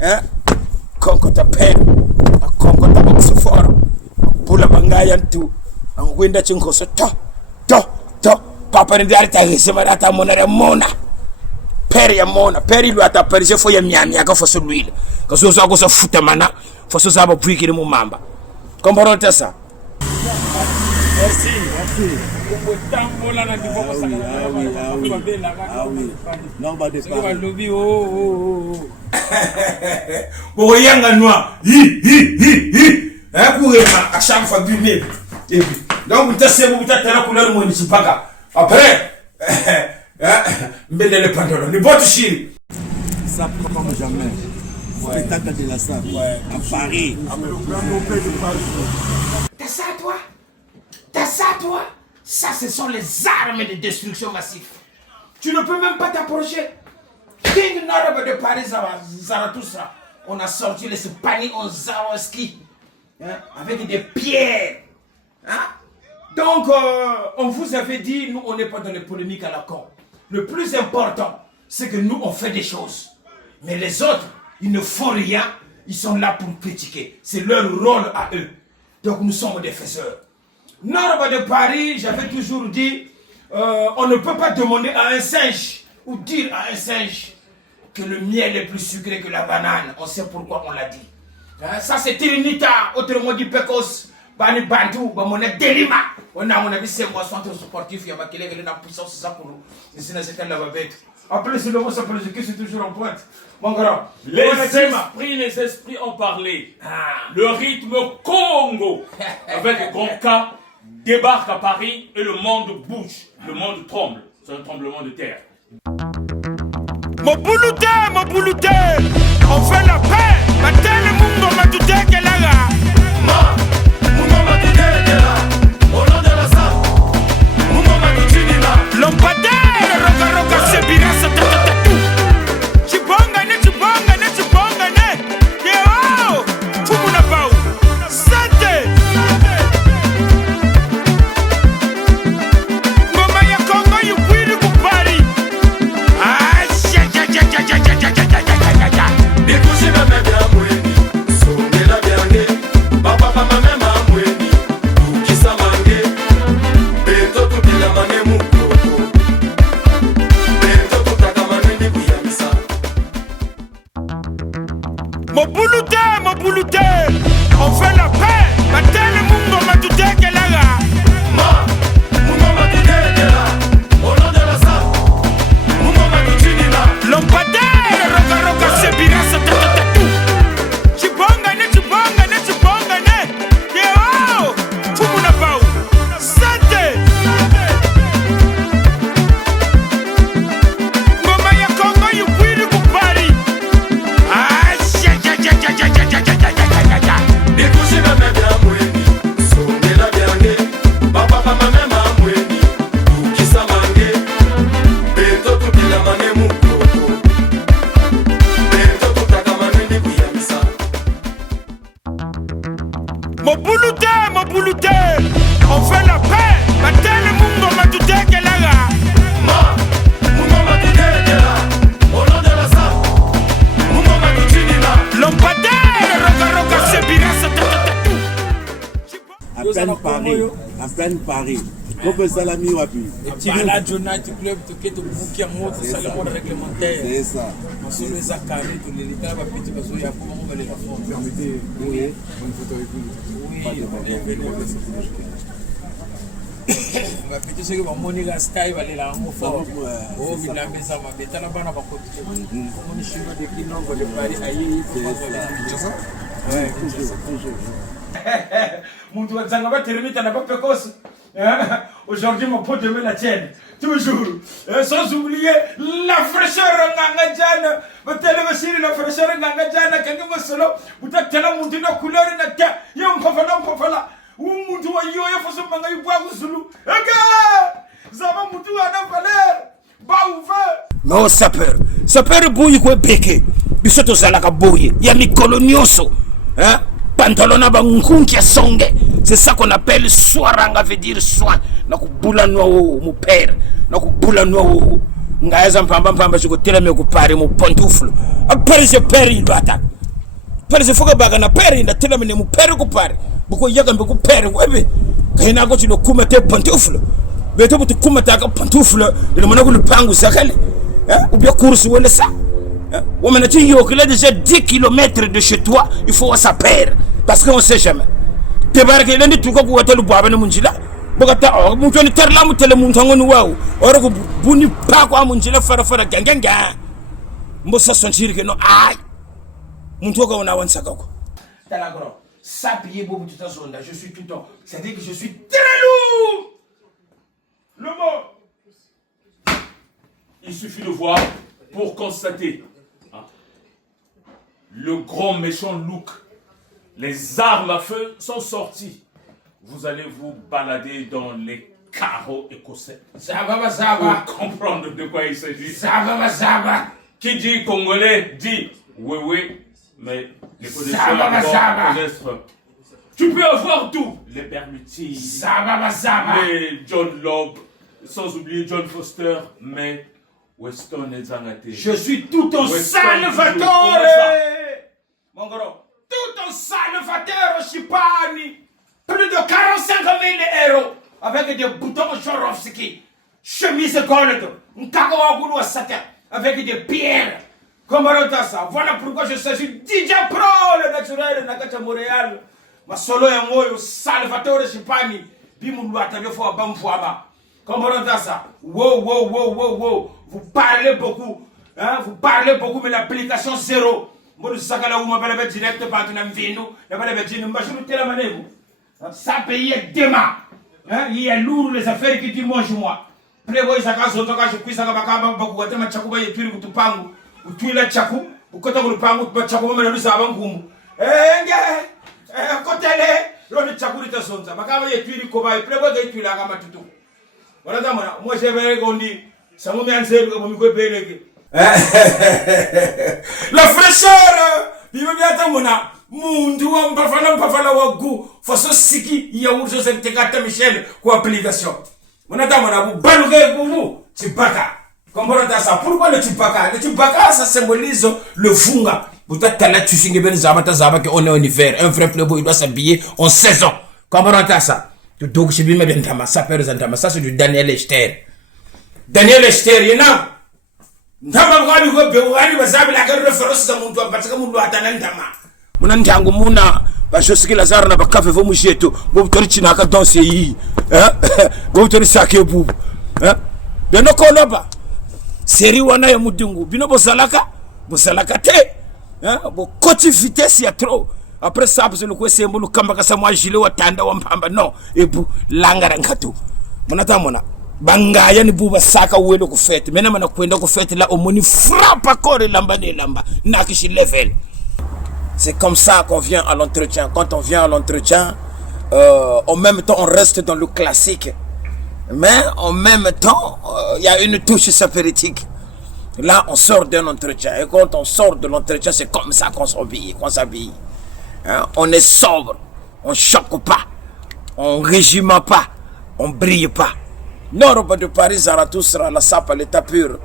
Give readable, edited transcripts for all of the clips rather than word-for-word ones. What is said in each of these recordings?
hein konko ta père konko ta box fort bula bangayan tu angwenda chinkoso to papa ndi ari ta resema data mona père ya mona père lui ata père je fo ya miami aka fo so lui ka so so ko so futa mana fo so saba puiki ni mumamba comprendre ça. Merci. Non, bah des pas. Bon, yanga noir. Hein, pour à chaque fois du nez. Et puis, donc, vous avez la couleur de mon chipaga. Après, mbele le pantalon. Ne pas toucher. Ça, comme jamais. Spectacle de la salle. À Paris. T'as ça, toi? Ça, ce sont les armes de destruction massive. Tu ne peux même pas t'approcher. King Narabe de Paris, Zarathustra. On a sorti les paniers en Zaroski. Avec des pierres. Hein? Donc, on vous avait dit, nous, on n'est pas dans les polémiques à la con. Le plus important, c'est que nous, on fait des choses. Mais les autres, ils ne font rien. Ils sont là pour critiquer. C'est leur rôle à eux. Donc, nous sommes des faiseurs. Narabe de Paris, j'avais toujours dit, on ne peut pas demander à un singe ou dire à un singe que le miel est plus sucré que la banane. On sait pourquoi on l'a dit. Hein? Ça c'est Tirinita, autrement dit Pecos, Bani Bantou, Bamone Delima. On a mon avis, c'est moi, soit sportif, il y a ma collègue, il y a une puissance, c'est ça pour nous. C'est la babette. Après, c'est le mot, ça peut le c'est toujours en pointe. Mon grand. Les esprits ont parlé. Le rythme Congo, avec grand K, débarque à Paris et le monde bouge. Le monde tremble. C'est un tremblement de terre. Mobuluté, on fait la paix. Matin le monde m'a douté qu'elle a là. Mouma m'a douté qu'elle a. Au nom de la salle. Mouma m'a douté qu'elle a. L'ompadère, roga, c'est bien, c'est tout. Chibongane. Yo, Fumuna Pau. Sante. Mama ya Congo, you will go Paris. Découché ma mère bien moueni. Sonné la biangé. Papa ma mère m'a moueni. Tout qui s'a mangé. Bento tout qui l'a mané mou. Bento tout ta kamane ni bouyamisa. Mobuluté, on fait la paix. Matin le monde m'a douté qu'elle a là. Mouma m'a douté qu'elle a. Au nom de la salle. Mouma m'a douté qu'elle a. L'ompadère, roga, c'est bien, c'est tout. Chibongane. Yo, Fumuna Pau. Sante. Mama ya Congo, you will go Paris. Découché ma mère bien moueni. Sonné la biangé. Papa ma mère m'a moueni. Tout qui s'a mangé. Bento tout qui l'a mané mou. Bento tout ta kamane ni bouyamisa. Mobuluté, on fait la paix. Matin le monde m'a douté qu'elle a là. Mouma m'a douté qu'elle a. Au nom de la salle. Mouma m'a douté qu'elle a. L'ompadère, roga, c'est bien, c'est tout. À peine Paris. Comme Salami Wapi. Et puis là, Jonathan Club, tu es bouquet en mode, c'est le mode réglementaire. C'est ça. On se les a calés, tous les l'état va péter parce qu'il y a pour on va les faire. Permettez, oui, une photo avec vous. Oui, on va péter ce que va monter la sky, va aller là en fort. Oh, il a mis ça, ma bête, là bas, on va côté. Comme on est chez nous depuis non, on va parler ailleurs. C'est ça? Ouais, toujours. Mon doigt Zangaba Térémita n'a pas précoce. Aujourd'hui, mon pote demain la tienne. Toujours. Sans oublier la fraîcheur Nganga Djana. Vous avez aussi la fraîcheur Nganga Djana. Quand vous solo, vous avez tellement monté la couleur de la terre. Yom Pafala. Ou Moutou Ayo, il faut se manger du bois ou solo. Regarde! Zama Moutou a un valeur. Bah ouvert. Non, sapeur. Sapeur bouille quoi péché. Bisoto Zalaka bouille. Yami colonioso. Hein? Pantalona bangunkia songe. C'est ça qu'on appelle soiranga, veut dire soin. Nakubula noa mon père. Nakubula noa ngaeza mpamba chikuteleme kupari mu pantoufle aparise peri ndata parise foka baga na peri nda teleme ne mu peri kupari buko yaga mbe kuperi webe kaina ko chino kuma te pantoufle beto butu kuma ta ka pantoufle de mona ko lupangu sakale ou bien course wala ça on m'a dit qu'il a déjà 10 km de chez toi il faut sa père parce qu'on sait jamais te barke lendi tuko ko watalu baba na munjila bogata mutoni terla mutele muntangoni wawu ora ko buni pa ko munjila fara ganganga mbosa sonchiri ke no ay muntoka ona wansaka ko talagro ça payer bobu tutazonda je suis tout temps c'est-à-dire que je suis très lourd le mot il suffit de voir pour constater le grand méchant look. Les armes à feu sont sorties. Vous allez vous balader dans les carreaux écossais. Ça va. Pour comprendre de quoi il s'agit. Ça va. Qui dit congolais dit oui, mais les connaisseurs connaissent. Tu peux avoir tout. Les Berluti, ça va. les John Lobb, sans oublier John Foster, mais Weston et Zangate. Je suis tout un salvatore. Mon gros, tout un salvatore Chipani. Plus de 45 000 euros. Avec des boutons Chorovski. Chemise gold. Un kakawagoulou à satin. Avec des pierres. Comment ça? Voilà pourquoi je suis DJ Pro, le naturel de Nakacha Montréal. Ma solo est moi, Salvatore Chipani. Bimoulouata, deux fois Bamfouaba. Comment ça? Wow. Vous parlez beaucoup. Hein? Vous parlez beaucoup, mais l'application zéro. Moi, je sais que là où je vais direct par un vino, je vais dire, je vais vous. Ça paye demain. Il y a lourd les affaires qui disent mange-moi. Prévoyez ça quand je puis ça va beaucoup de temps. Chakou va y tuer tout pangu. Ou tuer la chakou. Ou quand on le pangu, chakou va me ça avant goumou. Côté le chakou de ta sonne. Ça va y tuer le cobaye. Prévoyez que tu la gamme tout. Voilà, moi j'ai vu qu'on dit. Ça m'a mis un zèle comme il peut la fraîcheur, il va bien t'amener. Mundu wa mpafala wagu faso siki ya urso sentekata Michel kwa application. Monatama bu baluge bubu chipaka. Comprends ça? Pourquoi le chipaka? Le chipaka ça symbolise le funga. Peut-être là tu singe ben zabata zabaka on est en hiver. Un vrai pleuveau il doit s'habiller en saison. Comprends ça? Donc je bima bien tama ça représente ça c'est du Daniel Echter. Daniel Echter yana. Ndama ngani go be ngani bazabi la ka référence za muntu abataka muntu atanantama. Muna ntangu muna bashoski lazara na bakafe vo musheto bo butori chinaka danse yi bo butori sake bubu beno konoba seri wana ya mudungu bino bosalaka te bo koti vitesse ya trop après ça parce que ko sembo lu kamba ka samwa jile wa tanda wa mpamba non ebu langara ngatu muna tamona banga yani buba saka welo ku fete mena mana kwenda ku fete la omoni frappe corps lambane lamba nakishi level. C'est comme ça qu'on vient à l'entretien. Quand on vient à l'entretien, en même temps, on reste dans le classique. Mais en même temps, il y a une touche sapéritique. Là, on sort d'un entretien. Et quand on sort de l'entretien, c'est comme ça qu'on s'habille. Hein? On est sobre. On ne choque pas. On ne régime pas. On ne brille pas. Nord de Paris, Zarathustra, la sape, l'état pur.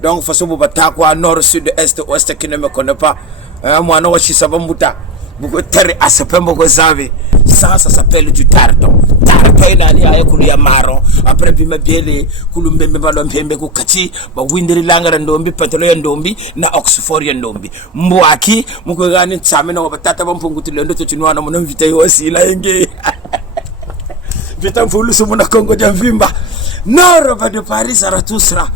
Donc, façon Boubatakwa, nord, sud, est, ouest, qui ne me connaît pas. Moi, non, je suis sabambuta. Beaucoup terre à ce peu ça s'appelle du tarton. Tarton, il y a un marron. Après, bima biele, kulumbe balon pembe ku kati, ba windiri langara ndombi, pantalo ya ndombi, na Oxford ya ndombi. Mwaki, muko gani tsame na wabatata bampunguti lendo to chinwana mona mvita yosi la enge. Vita mfulusu mona Kongo jamvimba. Nord de Paris Zarathustra.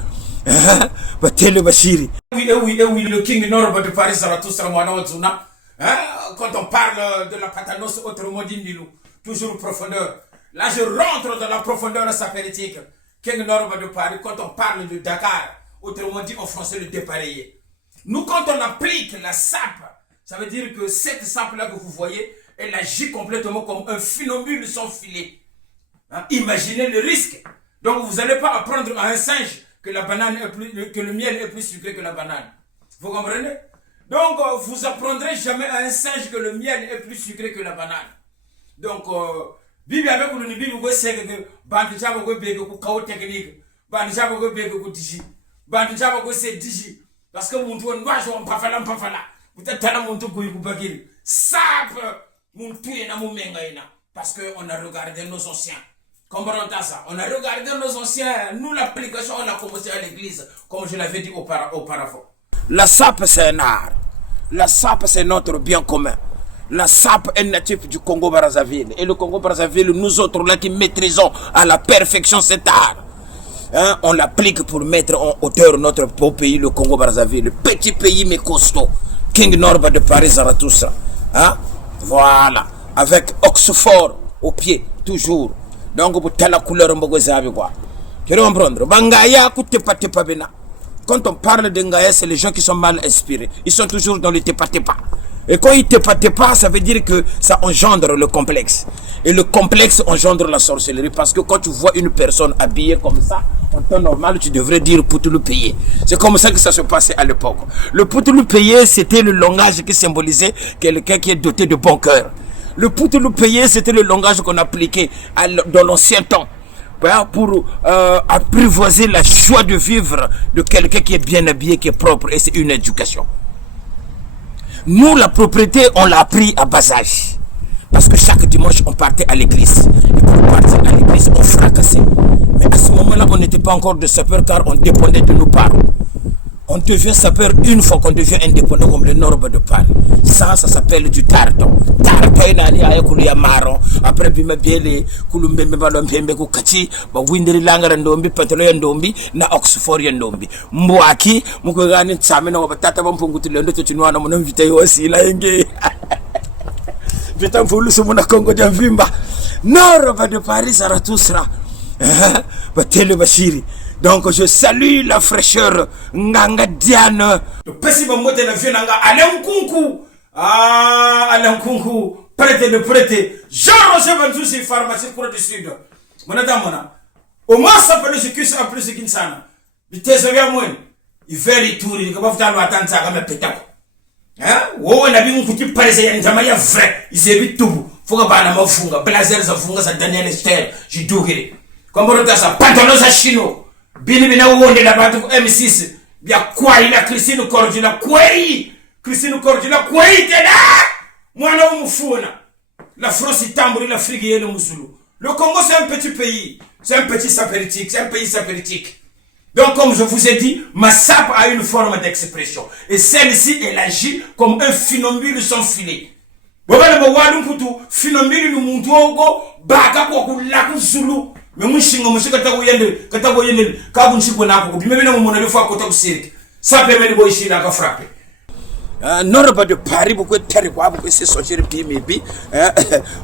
Batele Bashiri. Oui, le King Nord de Paris Zarathustra mwana wazuna. Quand on parle de la Patanos, autrement dit Nilou, toujours profondeur. Là, je rentre dans la profondeur sapéritique. King Nord de Paris, quand on parle de Dakar, autrement dit en français le dépareillé. Nous, quand on applique la sape, ça veut dire que cette sape-là que vous voyez, elle agit complètement comme un funambule sans filet. Imaginez le risque. Donc, vous n'allez pas apprendre à un singe que le miel est plus sucré que la banane. Vous comprenez? Donc, vous apprendrez jamais à un singe que le miel est plus sucré que la banane. Donc, Bibi avec le Bibi, vous savez que Bandija va go bego ku kawo technique, Bandija va go bego ku digi. bantu njaba ko c'est digi parce que muntu on doit jouer mpafala peut-être muntu ko yikubakiri sap muntu ena mumenga ina parce que on a regardé nos anciens. Comprenons ça. On a regardé nos anciens, nous l'application on a commencé à l'église comme je l'avais dit auparavant. La sape c'est un art. La sape c'est notre bien commun. La sape est natif du Congo-Brazzaville. Et le Congo-Brazzaville, nous autres là qui maîtrisons à la perfection cet art, hein, on l'applique pour mettre en hauteur notre beau pays, le Congo-Brazzaville. Le petit pays mais costaud. King Norba de Paris Zarathustra. Hein? Voilà. Avec Oxford au pied, toujours. Donc, pour telle couleur, on peut savoir quoi. Tu veux comprendre? Bangaya, tepa bena. Quand on parle de Ngaya, c'est les gens qui sont mal inspirés. Ils sont toujours dans le tepa. Et quand ils tepa, ça veut dire que ça engendre le complexe. Et le complexe engendre la sorcellerie. Parce que quand tu vois une personne habillée comme ça, en temps normal, tu devrais dire Poutoulou payé. C'est comme ça que ça se passait à l'époque. Le Poutoulou payé, c'était le langage qui symbolisait quelqu'un qui est doté de bon cœur. Le Poutoulou payé, c'était le langage qu'on appliquait dans l'ancien temps pour apprivoiser la joie de vivre de quelqu'un qui est bien habillé, qui est propre. Et c'est une éducation. Nous, la propriété, on l'a appris à bas âge. Parce que chaque dimanche, on partait à l'église. Et pour partir à l'église, on fracassait. Mais à ce moment-là, on n'était pas encore de sapeur car on dépendait de nos parents. On devient sapeur une fois qu'on devient indépendant comme le Norbe de Paris. Ça s'appelle du tardon. Après, bima biele, kulumbembe balompembe kukati, ba winderi langara ndombi, patelo ya ndombi, na Oxford ya ndombi. Mwaki, mukugani tsame na wabatata bampunguti lendo tuchinwana muna mvita yosi la enge. Vita mfulusu muna Kongo ya mvimba. Norbe de Paris Zarathustra. Batele bashiri. Donc je salue la fraîcheur Nganga Diane. Le possible mot de la vie Nanga Alain Kunku. Ah, Alain Kunku. Prêtez. Jean-Roger Banzouzi, pharmacie pour du Sud. Mon adamona. Au moins ça peut le sécuriser en plus de Kinsana. Il te savait moins. Il fait les tours, il va faire le temps ça comme un pétard. Hein? Oh, on a vu un petit parisien, il y a vrai. Il s'est vu tout. Faut que pas la funga. Blazer ça funga ça Daniel Esther. J'ai tout géré. Comme on ça, pantalon ça chino. Bini wonde la batu M6 bia kwa ila Christine Cordula kwei tena mwana umufuna la France itamburi la frigi yele musulu. Le Congo c'est un petit pays, c'est un petit sapéritique, c'est un pays sapéritique. Donc comme je vous ai dit, ma sape a une forme d'expression et celle-ci elle agit comme un funambule sans filet. Bobale bo wadu kutu funambule nu muntu ogo baka kwa kulaku zulu. Mais mon chingo monsieur kata yende ka bunchipo nako bimebe na mona le fois kota kusiriki ça permet de boishi na ka frapper Norba de Paris beaucoup terre quoi beaucoup se sentir bimebi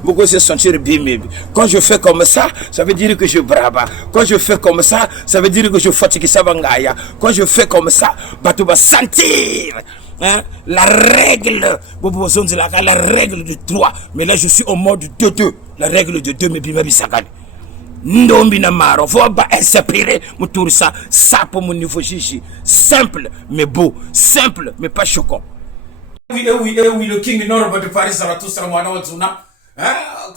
beaucoup se sentir bimebi. Quand je fais comme ça veut dire que je braba. Quand je fais comme ça veut dire que je fatigue sabangaya. Quand je fais comme ça bato va sentir la règle la règle de 3 mais là je suis au mode 2 la règle de 2 mais bimebi sakane ndombi na maro faut pas inspirer mutour ça pour mon niveau chichi simple mais beau, simple mais pas choquant. Oui, le King Norbe de Paris Zarathustra mwana wazuna.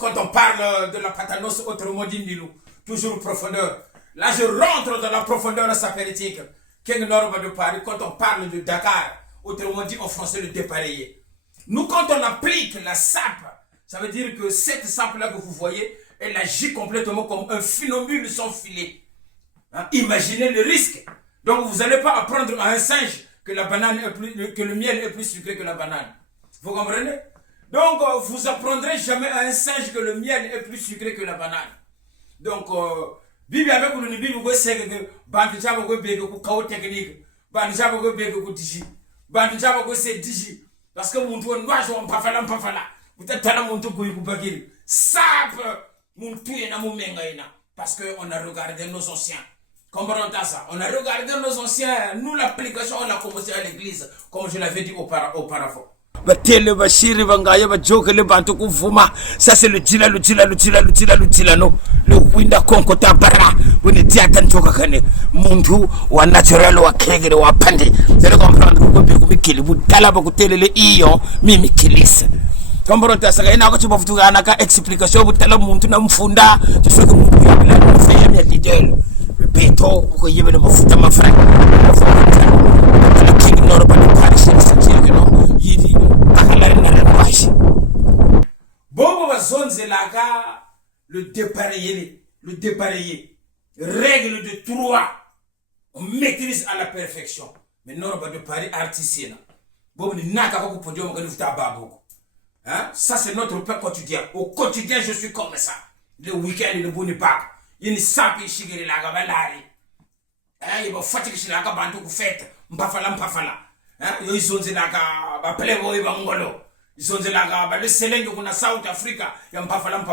Quand on parle de la Patanos autrement dit Nilou, toujours profondeur. Là je rentre dans la profondeur sapéritique. King Norbe de Paris, quand on parle de Dakar, autrement dit en français le dépareillé. Nous quand on applique la sape, ça veut dire que cette sape là que vous voyez, elle agit complètement comme un funambule sans filet. Imaginez le risque. Donc vous n'allez pas apprendre à un singe que le miel est plus sucré que la banane. Vous comprenez? Donc vous apprendrez jamais à un singe que le miel est plus sucré que la banane. Donc Bibi avec le Bibi vous savez que Bandija va go bego ku kawo technique. Bandija va go bego ku digi. Bandija va go c'est digi parce que mon tour noir on pas fala. Peut-être tala mon tour ku bakiri. Sape parce qu'on a regardé nos anciens. Comprenons ça. On a regardé nos anciens. Nous, l'application, on a commencé à l'église, comme je l'avais dit auparavant. Ça c'est le tilano. Le winda konko tabara. Vous ne dites pas que mundu wa naturel wa kegere wa pandi. Vous allez comprendre que vous talaba ku telele iyo mimi kilise. Comprenons ça. Il y a une explication pour tel monde na mfunda. Tu sais que mon leader. Le beto ko yebe le mafuta mafra le king nord ba de Paris c'est-à-dire que non yidi akala ni le washi bobo bazonze laga le dépareillé règle de 3 on maîtrise à la perfection mais nord ba de Paris artisan bobo ni naka ko podium ko futa babo hein ça c'est notre pain quotidien au quotidien je suis comme ça le week-end le boni pas yini sapi shigeri laga balari il va fatiguer laga bantu ku fête mpafala hein yo izonze laga ba playboy ba ngolo izonze laga ba le selenge kuna South Africa ya mpafala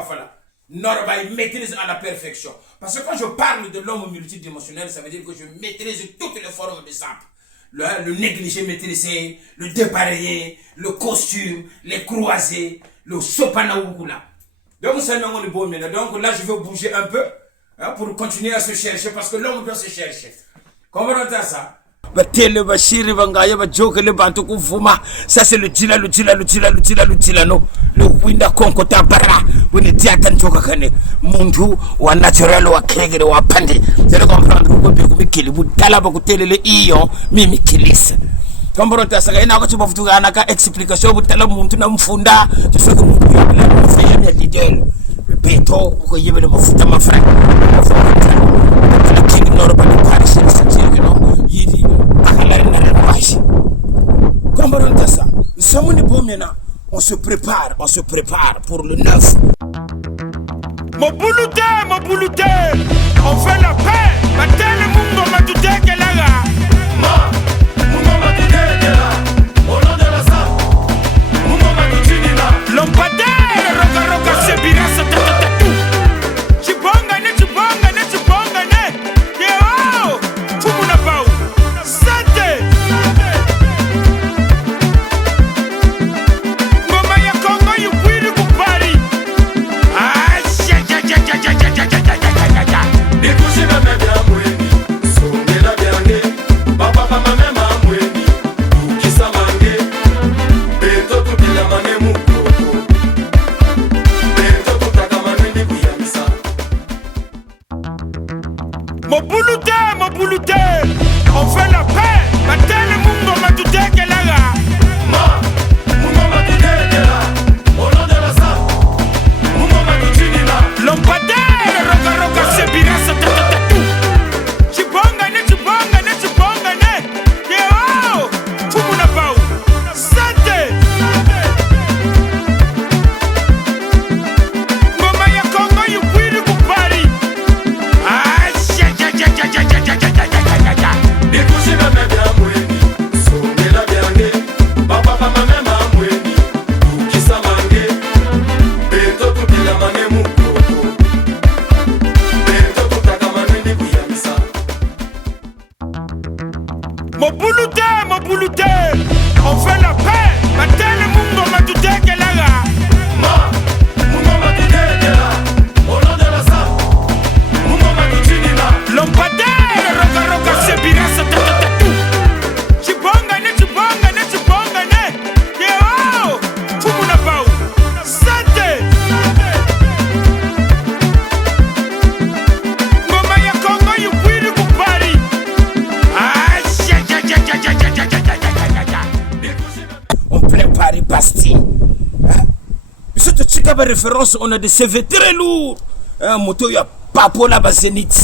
Norba il maîtrise à la perfection parce que quand je parle de l'homme multidimensionnel ça veut dire que je maîtrise toutes les formes de sample le négligé maîtrisé, le dépareillé, le costume, les croisés, le sopanaougula. Donc c'est un de bon. Donc là je vais bouger un peu hein, pour continuer à se chercher parce que l'homme doit se chercher. Comprenez ça? Batele bashiri bangaya bajoke le bantu kuvuma ça c'est le tila no le winda konko tabara wini tiata njoka kane mundu wa natural wa kregere wa pande zero comprendre ko be ko mikili budala ba kutelele iyo mimi kilisa komborota saka ina ko tuba futuga naka explication budala muntu na mfunda tusaka muntu ya bila fanya detail beto ko yebe le mafuta mafra le king nord ba de Paris c'est-à-dire que non yidi akala ni le washi komborota ça somo ni bomena on se prépare pour le 9. Mobuluté, on fait la paix. Matele mungo matute kelaga. Mungo matute kela. Au nom de la sa. Mungo matutinina. Lompade, roka sebira satatatu. Chibonga ne. Yeo, fumuna pau. Sate. Mobuluté, on fait la paix. Matele mungo matute kelaga. Mungo matute kela. Au nom de la sa. Mungo matutinina. Lompade, roka sebira satatatu. Chibonga ne. Yeo, fumuna pau. Sate. Ngoma ya Kongo yukwiri kupari. Mobuluté, on fait la paix. Matele mungo matute kelaga. Mungo matute kela. Au nom de la sa. Mungo matutinina. Lompade, roka sebira satatatu. Chibonga ne. Yeo, fumuna pau. Sate. Ngoma ya Kongo yukwiri kupari. On prépare Bastille. Cette référence, on a des CV très lourds. Moto ya papo la basenit.